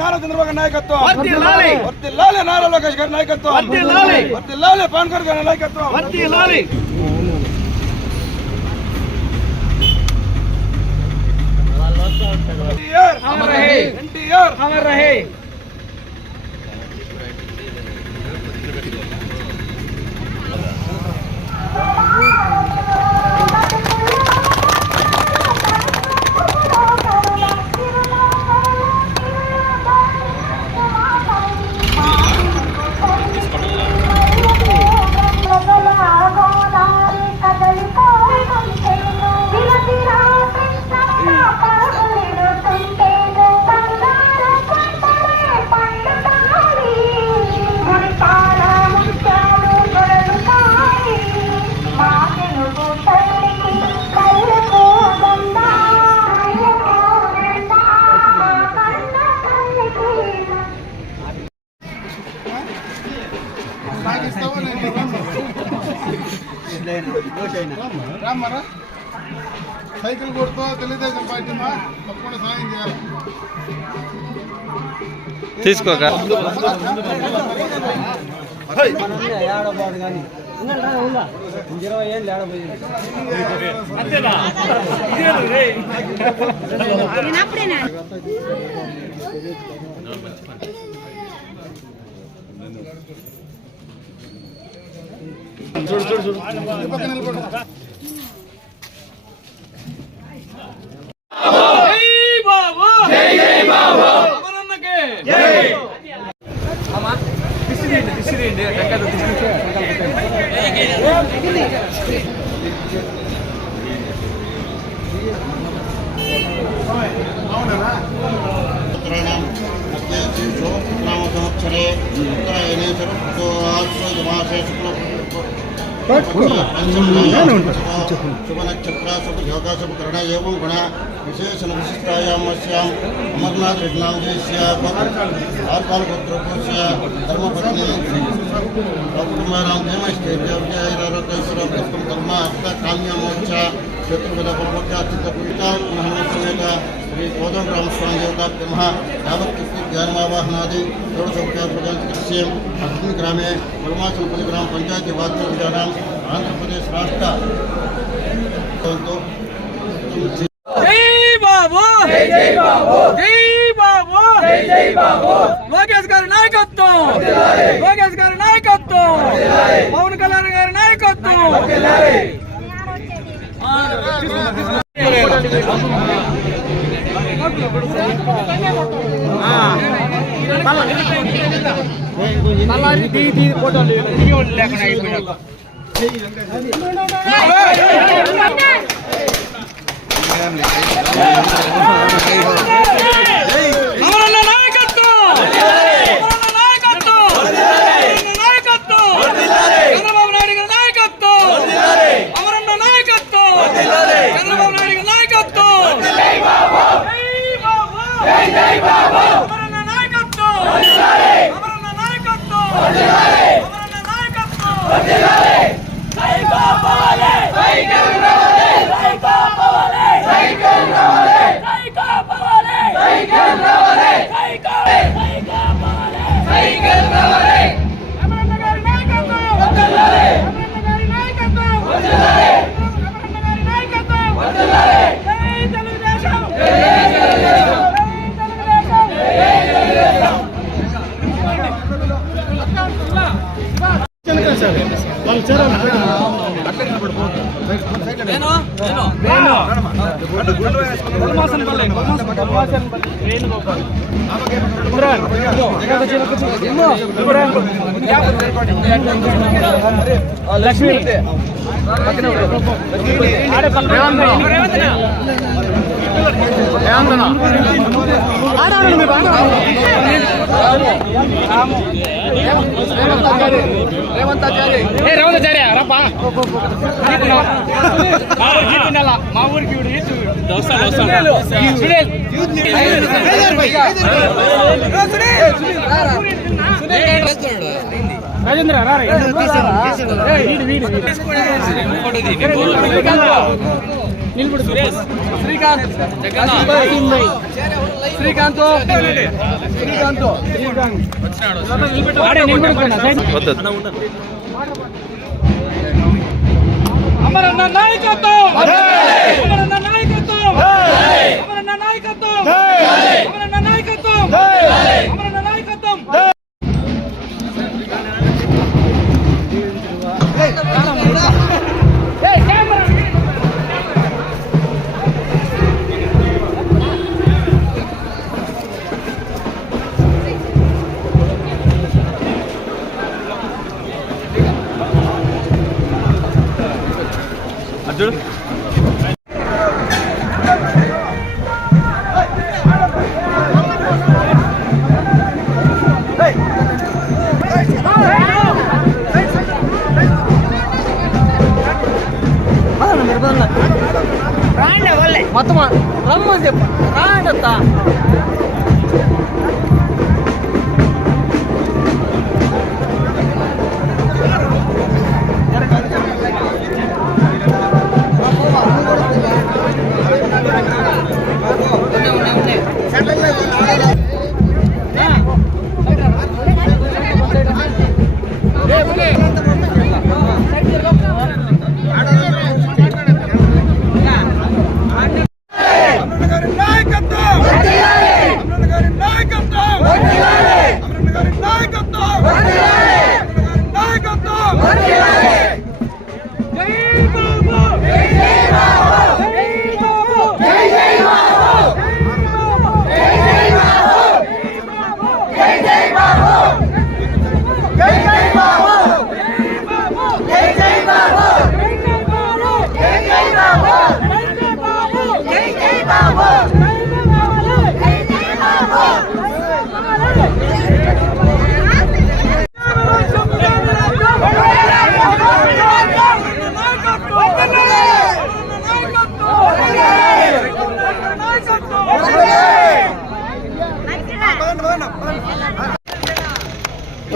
నారా చంద్రబాబు నాయకత్వం, నారా లోకేష్ గారి నాయకత్వం, పవన్ కళ్యాణ్ గారి నాయకత్వం. ఎన్టీఆర్ అమర్ రహే. సైకిల్ కొడుతూ తెలుగుదేశం పార్టీ తప్పకుండా సాయం చేయాలి. తీసుకోక చూడు చూడు చూడు शुभ नक्षत्र शुभ योग शुभ करण एवं गुण विशेषण विशिष्टायाम अमरनाथ विघ्नांजय आत्मागोत्रोस्य धर्मपत्नी धर्म काम्य मोक्ष शत्रुपदपीता समेत श्री गोदम रामस्वामी देवताभ्यम यावत्कृष्ण ज्ञानवाहनादि षोडशोपचारपूजन अस्मिन् ग्रामे परमाचलपल्ली ग्राम पंचायती वाद्यविधानाम् आंध्र प्रदेश राष्ट्र లోకేష్ గారి నాయకత్వం, లోకేష్ గారి నాయకత్వం, పవన్ కళ్యాణ్ గారి నాయకత్వం. లక్ష్మీ మా ఊరికి రాజేంద్ర నిలబడు శ్రీకాంత్ శ్రీకాంత్ అమరన్న నాయకత్వం అమరన్న నాయకత్వం అమరన్న నాయకత్వం అమరన్న నాయకత్వం అమరన్న నాయకత్వం అర్జున్ మొత్తం రమ్మని చెప్ప రాండత్తా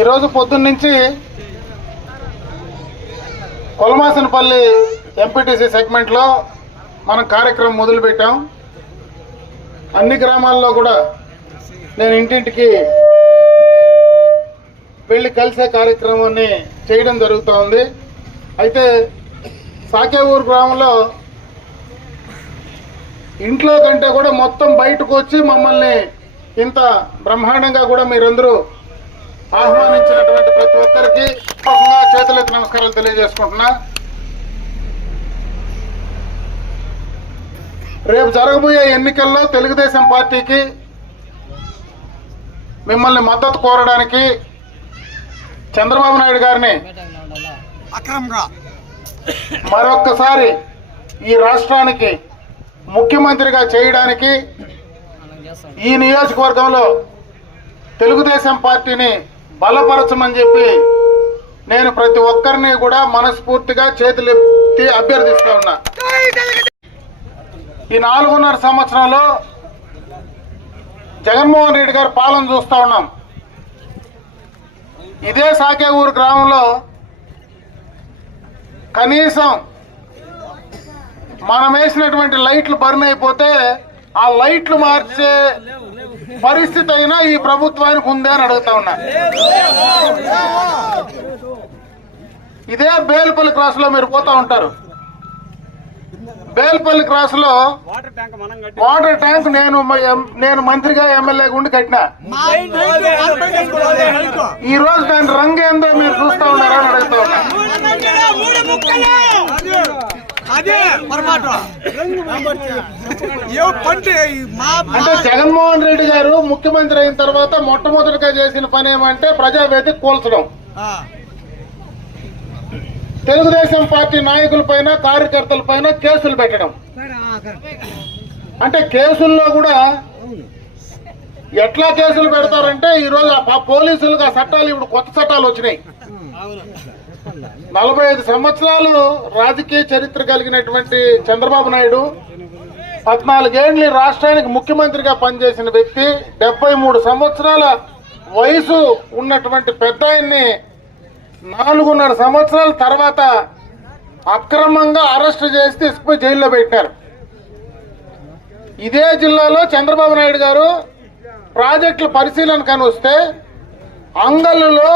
ఈరోజు పొద్దున్నుంచి కొలమాసనపల్లి ఎంపీటీసీ సెగ్మెంట్లో మనం కార్యక్రమం మొదలుపెట్టాం. అన్ని గ్రామాల్లో కూడా నేను ఇంటింటికి వెళ్ళి కలిసే కార్యక్రమాన్ని చేయడం జరుగుతూ ఉంది. అయితే సాకేఊరు గ్రామంలో ఇంట్లో కంటే కూడా మొత్తం బయటకు వచ్చి మమ్మల్ని ఇంత బ్రహ్మాండంగా కూడా మీరందరూ ఆహ్వానించినటువంటి ప్రతి ఒక్కరికి చేతులకు నమస్కారాలు తెలియజేసుకుంటున్నా. రేపు జరగబోయే ఎన్నికల్లో తెలుగుదేశం పార్టీకి మిమ్మల్ని మద్దతు కోరడానికి చంద్రబాబు నాయుడు గారిని మరొక్కసారి ఈ రాష్ట్రానికి ముఖ్యమంత్రిగా చేయడానికి ఈ నియోజకవర్గంలో తెలుగుదేశం పార్టీని బలపరచమని చెప్పి నేను ప్రతి ఒక్కరిని కూడా మనస్ఫూర్తిగా చేతులెత్తి అభ్యర్థిస్తా ఉన్నా. ఈ 4.5 సంవత్సరంలో జగన్మోహన్ రెడ్డి గారి పాలన చూస్తా ఉన్నాం. ఇదే సాకేఊరు గ్రామంలో కనీసం మనం వేసినటువంటి లైట్లు బర్న్ అయిపోతే ఆ లైట్లు మార్చే పరిస్థితి అయినా ఈ ప్రభుత్వానికి ఉంది అని అడుగుతా ఉన్నా. ఇదే బేల్పల్లి క్రాస్ లో మీరు పోతా ఉంటారు. బేల్పల్లి క్రాస్ లో వాటర్ ట్యాంక్ నేను మంత్రిగా ఎమ్మెల్యే ఉండి కట్టినా. ఈ రోజు దాని రంగు ఏందో మీరు చూస్తా ఉన్నారా అని అడుగుతా ఉన్నా. అంటే జగన్మోహన్ రెడ్డి గారు ముఖ్యమంత్రి అయిన తర్వాత మొట్టమొదటిగా చేసిన పని ఏమంటే ప్రజావేదిక కూల్చడం, తెలుగుదేశం పార్టీ నాయకుల పైన కార్యకర్తల పైన కేసులు పెట్టడం. అంటే కేసుల్లో కూడా ఎట్లా కేసులు పెడతారంటే ఈరోజు పోలీసులకు ఆ చట్టాలు ఇప్పుడు కొత్త చట్టాలు వచ్చినాయి. 45 సంవత్సరాలు రాజకీయ చరిత్ర కలిగినటువంటి చంద్రబాబు నాయుడు 14 ఏళ్ళు రాష్ట్రానికి ముఖ్యమంత్రిగా పనిచేసిన వ్యక్తి, 73 సంవత్సరాల వయసు ఉన్నటువంటి పెద్ద ఆయన్ని 4.5 సంవత్సరాల తర్వాత అక్రమంగా అరెస్టు చేసి తీసుకుపోయి జైల్లో పెట్టారు. ఇదే జిల్లాలో చంద్రబాబు నాయుడు గారు ప్రాజెక్టుల పరిశీలన కానీ వస్తే అంగళ్ళలో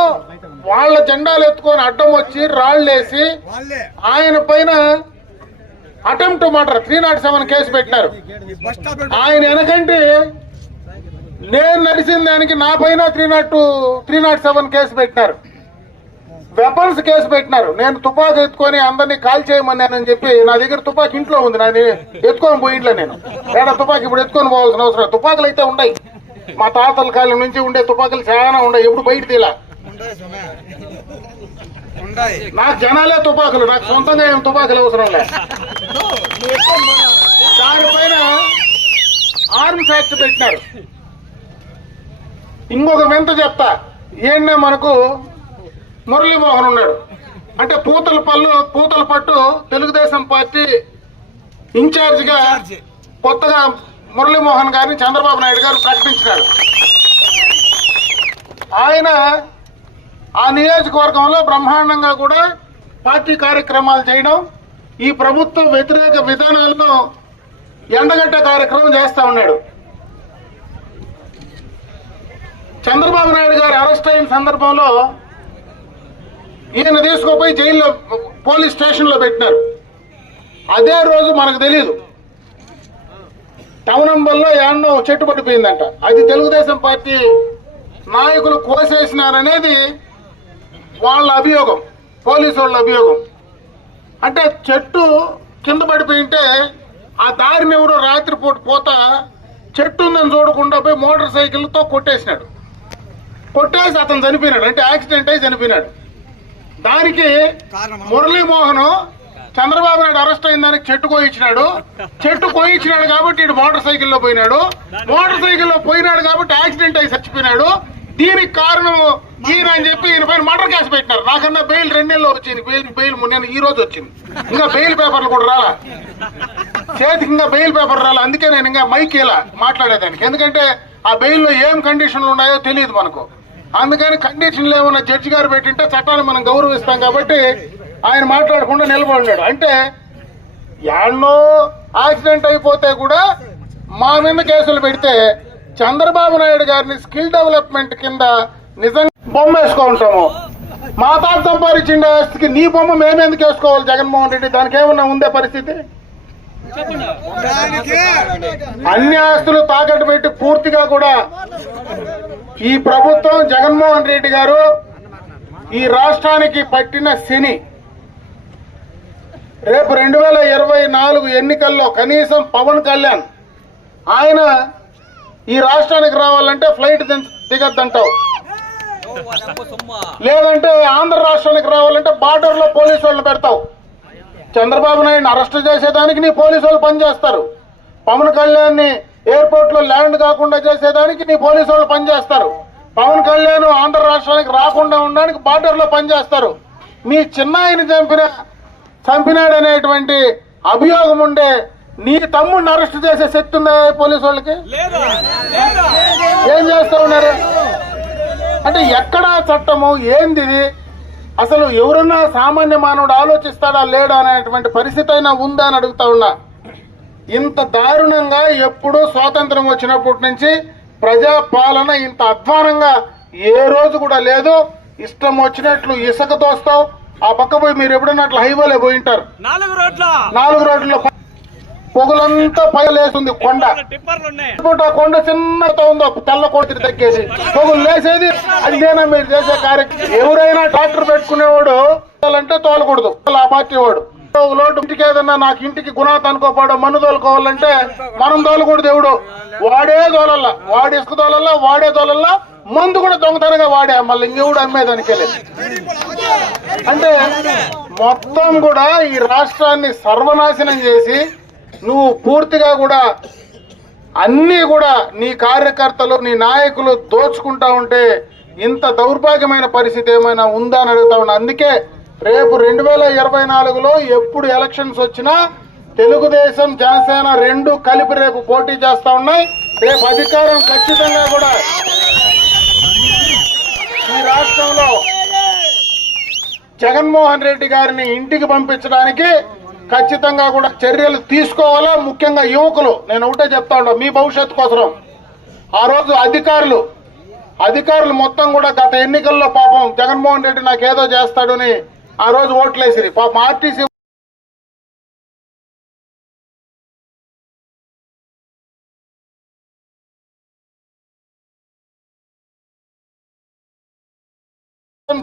వాళ్ళ జెండాలు ఎత్తుకొని అడ్డం వచ్చి రాళ్లేసి ఆయన పైన అటెంప్ట్ మర్డర్ 307 కేసు పెట్టినారు. ఆయన వెనకంటే నేను నడిచిన దానికి నా పైన 307 కేసు పెట్టినారు. వెపన్స్ కేసు పెట్టినారు. నేను తుపాకీ ఎత్తుకొని అందరినీ కాల్ చేయమన్నానని చెప్పి నా దగ్గర తుపాకీ ఇంట్లో ఉంది, నాది ఎత్తుకొని పోయి ఇంట్లో నేను ఏడా తుపాకీ ఇప్పుడు ఎత్తుకొని పోవాల్సిన అవసరం. తుపాకులు అయితే ఉన్నాయి, మా తాతల కాలం నుంచి ఉండే తుపాకులు చాలా ఉన్నాయి, ఎప్పుడు బయట తీలా. నాకు జనాలే తుపాకులు, నాకు సొంతంగా ఏం తుపాకులు అవసరం లేదు. దానిపైన ఆర్మ్స్ యాక్ట్ పెట్టినారు. ఇంకొక వింత చెప్తా, ఏంటనే మనకు మురళీమోహన్ ఉన్నాడు, అంటే పూతల పట్టు తెలుగుదేశం పార్టీ ఇన్ఛార్జ్ గా కొత్తగా మురళీమోహన్ గారిని చంద్రబాబు నాయుడు గారు ప్రకటించినారు. ఆయన ఆ నియోజకవర్గంలో బ్రహ్మాండంగా కూడా పార్టీ కార్యక్రమాలు చేయడం, ఈ ప్రభుత్వ వ్యతిరేక విధానాలను ఎండగట్టే కార్యక్రమం చేస్తా ఉన్నాడు. చంద్రబాబు నాయుడు గారు అరెస్ట్ అయిన సందర్భంలో ఈయన తీసుకుపోయి జైల్లో పోలీస్ స్టేషన్ లో పెట్టినారు. అదే రోజు మనకు తెలియదు టౌనంబల్లో యాన్నో చెట్టు పట్టిపోయిందంట. అది తెలుగుదేశం పార్టీ నాయకులు కోసేసినారనేది వాళ్ళ అభియోగం, పోలీసు వాళ్ళ అభియోగం. అంటే చెట్టు కింద పడిపోయింటే ఆ దారిని ఎవరో రాత్రిపూట పోతా చెట్టు ఉందని చూడకుండా పోయి మోటార్ సైకిల్తో కొట్టేసినాడు. కొట్టేసి అతను చనిపోయినాడు, అంటే యాక్సిడెంట్ అయి చనిపోయినాడు. దానికి మురళీమోహన్ చంద్రబాబు నాయుడు అరెస్ట్ అయిన దానికి చెట్టు కోయించినాడు కాబట్టి ఇటు మోటార్ సైకిల్లో పోయినాడు. మోటార్ సైకిల్లో పోయినాడు కాబట్టి యాక్సిడెంట్ అయి చచ్చిపోయినాడు. దీనికి కారణం ఈయన అని చెప్పి ఈయన పైన మర్డర్ కేసు పెట్టినారు. నాకన్నా బెయిల్ 2 నెలల్లో వచ్చింది, బెయిల్ నేను ఈ రోజు వచ్చింది. ఇంకా బెయిల్ పేపర్లు కూడా రాలా, చేతికి ఇంకా బెయిల్ పేపర్ రాలా. అందుకే నేను ఇంకా మైక్ ఇలా మాట్లాడేదానికి, ఎందుకంటే ఆ బెయిల్లో ఏం కండిషన్లు ఉన్నాయో తెలియదు మనకు. అందుకని కండిషన్లు ఏమన్నా జడ్జి గారు పెట్టింటే చట్టాన్ని మనం గౌరవిస్తాం కాబట్టి ఆయన మాట్లాడకుండా నిలబడ్డాడు. అంటే యాన్నో యాక్సిడెంట్ అయిపోతే కూడా మా మీద కేసులు పెడితే చంద్రబాబు నాయుడు గారిని స్కిల్ డెవలప్మెంట్ కింద నిజంగా బొమ్మ వేసుకుంటాము. మా తాత సంపాదించిన ఆస్తికి నీ బొమ్మ మేమెందుకు వేసుకోవాలి జగన్మోహన్ రెడ్డి? దానికి ఏమన్నా ఉందే పరిస్థితి? అన్ని ఆస్తులు తాకట్టు పెట్టి పూర్తిగా కూడా ఈ ప్రభుత్వం జగన్మోహన్ రెడ్డి గారు ఈ రాష్ట్రానికి పట్టిన శని. రేపు 2024 ఎన్నికల్లో కనీసం పవన్ కళ్యాణ్ ఆయన ఈ రాష్ట్రానికి రావాలంటే ఫ్లైట్ దిగద్దంటావు, లేదంటే ఆంధ్ర రాష్ట్రానికి రావాలంటే బార్డర్ లో పోలీసు వాళ్ళని పెడతావు. చంద్రబాబు నాయుడిని అరెస్ట్ చేసేదానికి నీ పోలీసు వాళ్ళు పనిచేస్తారు. పవన్ కళ్యాణ్ ని ఎయిర్పోర్ట్ లో ల్యాండ్ కాకుండా చేసేదానికి నీ పోలీసు వాళ్ళు పనిచేస్తారు. పవన్ కళ్యాణ్ ఆంధ్ర రాష్ట్రానికి రాకుండా ఉండడానికి బార్డర్ లో పనిచేస్తారు. మీ చిన్నాయిని చంపినాడనేటువంటి అభియోగం ఉండే నీ తమ్ముడిని అరెస్ట్ చేసే శక్తి ఉందా పోలీసు వాళ్ళకి? ఏం చేస్తా ఉన్నారు అంటే ఎక్కడా చట్టము ఏంది ఇది? అసలు ఎవరన్నా సామాన్య మానవుడు ఆలోచిస్తాడా లేడా అనేటువంటి పరిస్థితి అయినా ఉందా అని అడుగుతా ఉన్నా. ఇంత దారుణంగా ఎప్పుడూ స్వాతంత్రం వచ్చినప్పటి నుంచి ప్రజా పాలన ఇంత అధ్వానంగా ఏ రోజు కూడా లేదు. ఇష్టం వచ్చినట్లు ఇసుక దోస్తావు. ఆ పక్క పోయి మీరు ఎప్పుడన్నా అట్లా హైవేలో పోయి ఉంటారు, 4 రోడ్లలో పొగలంతా పైలేస్తుంది కొండ. ఆ కొండ చిన్నగా ఉందో తెల్ల కోడికి తగ్గేది పొగులు లేసేది. అదేనా మీరు చేసే కార్యక్రమం? ఎవరైనా ట్రాక్టర్ పెట్టుకునేవాడు అంటే తోలకూడదు ఆ పార్టీ వాడు. లోటు ఇంటికి ఏదన్నా నాకు ఇంటికి గుణాత అనుకోపాడు మన్ను తోలుకోవాలంటే మనం తోలకూడదు. ఎవడు వాడే తోలల్లా, వాడి ఇసుక తోలల్లా, వాడే తోలల్లా. మందు కూడా దొంగతనంగా వాడే, మళ్ళీ ఇంకెవడు అమ్మేదానికి వెళ్ళి. అంటే మొత్తం కూడా ఈ రాష్ట్రాన్ని సర్వనాశనం చేసి నువ్వు పూర్తిగా కూడా అన్నీ కూడా నీ కార్యకర్తలు నీ నాయకులు దోచుకుంటా ఉంటే ఇంత దౌర్భాగ్యమైన పరిస్థితి ఏమైనా ఉందా అని అడుగుతా ఉన్నా. అందుకే రేపు 2024లో ఎప్పుడు ఎలక్షన్స్ వచ్చినా తెలుగుదేశం జనసేన రెండు కలిపి రేపు పోటీ చేస్తా ఉన్నాయి. రేపు అధికారం ఖచ్చితంగా కూడా ఈ రాష్ట్రంలో జగన్మోహన్ రెడ్డి గారిని ఇంటికి పంపించడానికి ఖచ్చితంగా కూడా చర్యలు తీసుకోవాలా. ముఖ్యంగా యువకులు, నేను ఒకటే చెప్తా ఉన్నా, మీ భవిష్యత్తు కోసం. ఆ రోజు అధికారులు మొత్తం కూడా గత ఎన్నికల్లో పాపం జగన్మోహన్ రెడ్డి నాకేదో చేస్తాడని ఆ రోజు ఓట్లేసిరి. పాపం ఆర్టీసీ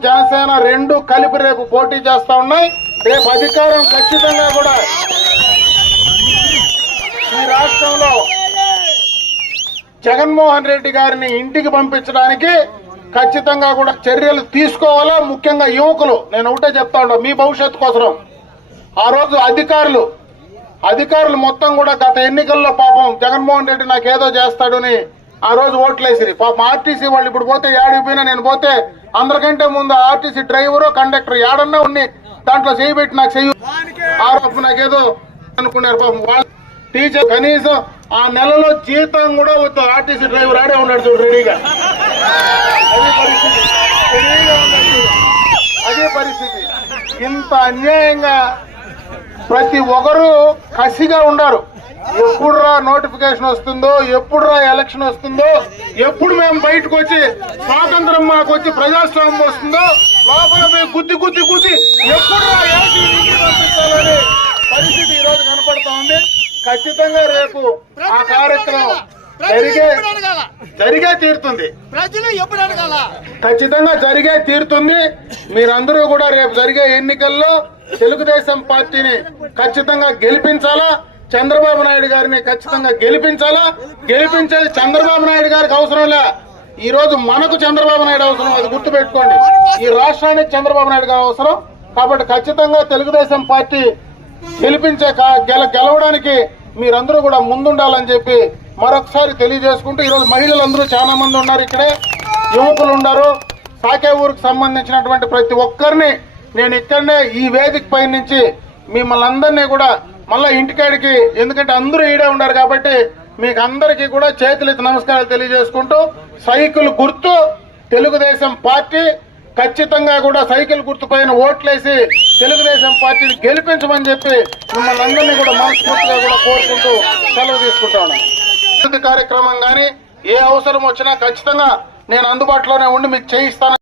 జనసేన రెండు కలిపి రేపు పోటీ చేస్తా ఉన్నాయి. రేపు అధికారం ఖచ్చితంగా కూడా ఈ రాష్ట్రంలో జగన్మోహన్ రెడ్డి గారిని ఇంటికి పంపించడానికి ఖచ్చితంగా కూడా చర్యలు తీసుకోవాలా. ముఖ్యంగా యువకులు, నేను ఒకటే చెప్తా ఉన్నా, మీ భవిష్యత్తు కోసం. ఆ రోజు అధికారులు మొత్తం కూడా గత ఎన్నికల్లో పాపం జగన్మోహన్ రెడ్డి నాకేదో చేస్తాడని ఆ రోజు ఓట్లేసిరి. పాపం ఆర్టీసీ వాళ్ళు ఇప్పుడు పోతే ఏడికి పోయినా, నేను పోతే అందరికంటే ముందు ఆర్టీసీ డ్రైవరు కండక్టర్ ఏడన్నా ఉన్ని దాంట్లో చేయబెట్టి నాకు చెయ్యి ఆరోపణ నాకేదో అనుకున్నారు. పాపం వాళ్ళు టీచర్ కనీసం ఆ నెలలో జీతం కూడా వద్దు. ఆర్టీసీ డ్రైవర్ ఆడే ఉన్నాడు చూడు రెడీగా. అదే పరిస్థితి, రెడీగా ఉన్నాడు. అదే పరిస్థితి. ఇంత అన్యాయంగా ప్రతి ఒక్కరు కసిగా ఉన్నారు. ఎప్పుడురా నోటిఫికేషన్ వస్తుందో, ఎప్పుడురా ఎలక్షన్ వస్తుందో, ఎప్పుడు మేము బయటకు వచ్చి స్వాతంత్రం మాకు వచ్చి ప్రజాస్వామ్యం వస్తుందో, లోపల మేము గుద్ది ఎప్పుడురా పంపించాలని పరిస్థితి ఈ రోజు కనపడతా ఉంది. ఖచ్చితంగా రేపు ఆ కార్యక్రమం జరిగే తీరుతుంది. ఖచ్చితంగా జరిగే తీరుతుంది. మీరందరూ కూడా రేపు జరిగే ఎన్నికల్లో తెలుగుదేశం పార్టీని ఖచ్చితంగా గెలిపించాలా. చంద్రబాబు నాయుడు గారిని ఖచ్చితంగా గెలిపించేది చంద్రబాబు నాయుడు గారికి అవసరం లే. ఈ రోజు మనకు చంద్రబాబు నాయుడు అవసరం, అది గుర్తుపెట్టుకోండి. ఈ రాష్ట్రానికి చంద్రబాబు నాయుడు గారు అవసరం. కాబట్టి ఖచ్చితంగా తెలుగుదేశం పార్టీ గెలవడానికి మీరందరూ కూడా ముందుండాలని చెప్పి మరొకసారి తెలియజేసుకుంటూ, ఈరోజు మహిళలందరూ చాలా మంది ఉన్నారు, ఇక్కడే యువకులు ఉన్నారు. సాకే ఊరికి సంబంధించినటువంటి ప్రతి ఒక్కరిని నేను ఇక్కడనే ఈ వేదిక పై నుంచి మిమ్మల్ని అందరినీ కూడా మళ్ళా ఇంటికాడికి, ఎందుకంటే అందరూ ఈడే ఉన్నారు కాబట్టి మీకు అందరికీ కూడా చేతులెత్తి నమస్కారాలు తెలియజేసుకుంటూ, సైకిల్ గుర్తు తెలుగుదేశం పార్టీ, ఖచ్చితంగా కూడా సైకిల్ గుర్తు పైన ఓట్లేసి తెలుగుదేశం పార్టీని గెలిపించమని చెప్పి మిమ్మల్ని అందరినీ కూడా మనస్ఫూర్తిగా కూడా కోరుకుంటూ సెలవు తీసుకుంటా ఉన్నాను. కార్యక్రమం కానీ ఏ అవసరం వచ్చినా ఖచ్చితంగా నేను అందుబాటులోనే ఉండి మీకు చేయిస్తాను.